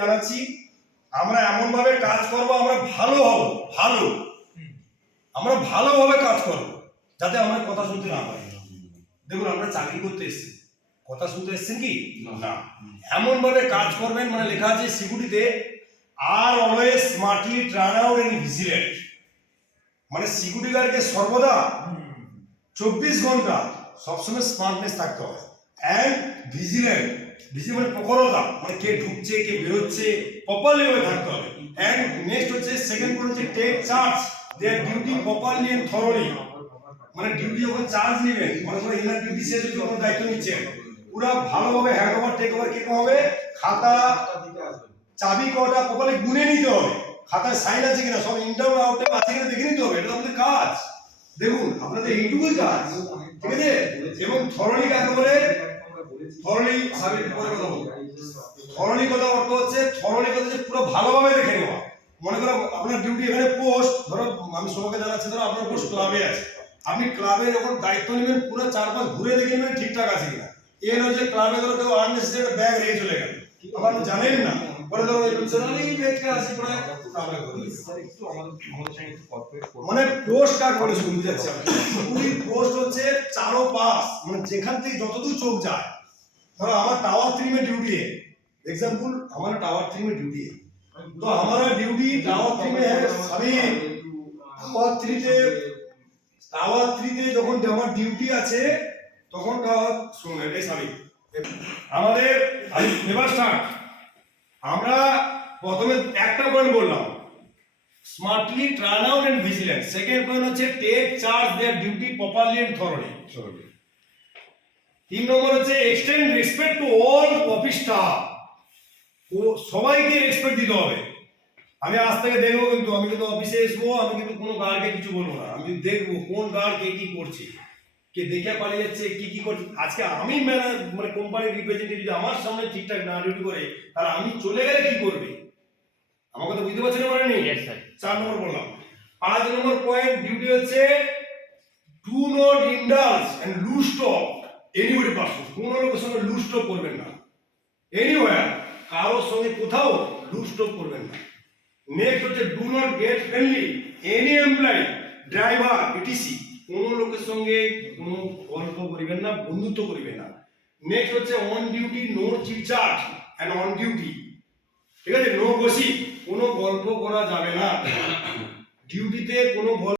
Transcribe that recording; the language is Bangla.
জানাচ্ছি, আমরা এমন ভাবে কাজ করব, আমরা ভালো হব, আমরা ভালোভাবে কাজ করব, যাতে আমরা কথা শুনতে না পাই। দেখুন, আমরা চাকরি করতে এসেছি, কথা শুনতে এসেছেন কি না? এমন ভাবে কাজ করবেন, মানে লেখা আছে সিকিউরিটিতে আর always smartly turn out and vigilant, মানে সিকিউরিটি গার্ডকে সর্বদা 24 ঘন্টা সবসময় স্মার্টনেস থাকতে হবে। অ্যান্ড ভিজিলেন্ট, মানে প্রখরতা, মানে কে ঢুকছে কে বেরোচ্ছে প্রপারলি ভাবে থাকতে হবে। অ্যান্ড নেক্সট হচ্ছে সেকেন্ড পয়েন্ট হচ্ছে take charge their duty properly and thoroughly, মানে ডিউটি যখন চার্জ নেবেন, মনে করে ইনার ডিউটি শেষ হচ্ছে, যখন দায়িত্ব নিচ্ছেন, পুরো ভালোভাবে হ্যান্ড ওভার টেক ওভার কে হবে, খাতা চাবি কটা প্রপারলি গুনে নিতে হবে, খাতায় সাইন আছে কিনা, সব ইনটার আউট আছে কিনা দেখে নিতে হবে। এটা আমাদের কাজ। দেখুন, আপনাদের এইটুকুই কাজ, ঠিক আছে? এবং থরলি কাকে বলে? থরলি সাবিত করে কথা বলবো। থরলি কথা অর্থ হচ্ছে, থরলি কথা হচ্ছে পুরো ভালোভাবে দেখে নেওয়া। মনে করো আপনার ডিউটি এখানে পোস্ট, ধরো আমি সবাইকে জানাচ্ছি, ধরো আপনার পোস্ট ক্লাবে আছে, আপনি ক্লাবে যখন দায়িত্ব নেবেন পুরো চারপাশ ঘুরে দেখে নেবেন ঠিকঠাক আছে কিনা। এর হচ্ছে ক্লাবে ধরো কেউ আননেসেসারি একটা ব্যাগ রেখে চলে গেল, আবার জানেন না, পরে ধরো এই ব্যাগটা আছে পরে আমরা করে দিই। মানে পোস্ট কাজ করে শুনতে যাচ্ছি আমি, পুরো পোস্ট হচ্ছে চারো পাশ, মানে যেখান থেকে যতদূর চোখ যায়। ধরো আমার टावर 3 में ड्यूटी है, एग्जांपल हमारा टावर 3 में ड्यूटी है, तो हमारा ड्यूटी टावर 3 में है। सभी টাওয়ার 3 তে যখন আমার ডিউটি আছে, তখন শুনুন এটাই সবই আমাদের। এবার স্টার্ট। আমরা প্রথমে একটা পয়েন্ট বললাম, smartly turn out and vigilant. Second point হচ্ছে take charge their duty properly and thoroughly. 3 number হচ্ছে extend respect to all office staff, ও সবাইকে রেসপেক্ট দিতে হবে। আমি আজ থেকে দেখবো, কিন্তু আমি কিন্তু অফিসে আসবো, আমি কিন্তু কোনো গার্ডকে কিছু বলবো না, আমি দেখবো কোন গার্ড কে কি করছে, কে দেখে পালিয়ে যাচ্ছে, কি কি করছে। আজকে আমি মানে কোম্পানির রিপ্রেজেন্টেটিভ যদি আমার সামনে ঠিকঠাক না ডিউটি করে, তাহলে আমি চলে গেলে কি করবে? আমাকে তো বুঝতে পারছেন মানে নেই। 4 নম্বর বললাম। 5 নম্বর পয়েন্ট ডিউটি হচ্ছে do not indulge and loose talk anybody person, কোন লোকের সঙ্গে লুজ টক করবেন না, এনিওয়্যার, কারোর সঙ্গে কোথাও লুজ টক করবেন না। নেক্সট হচ্ছে do not get friendly any employee, driver, ETC, কোন লোকের সঙ্গে কোনো গল্প করিবেন না, বন্ধুত্ব করিবেন না। নেক্সট হচ্ছে on duty no chitchat and on duty, ঠিক আছে, নো গসিপ, কোনো গল্প করা যাবে না ডিউটিতে, কোনো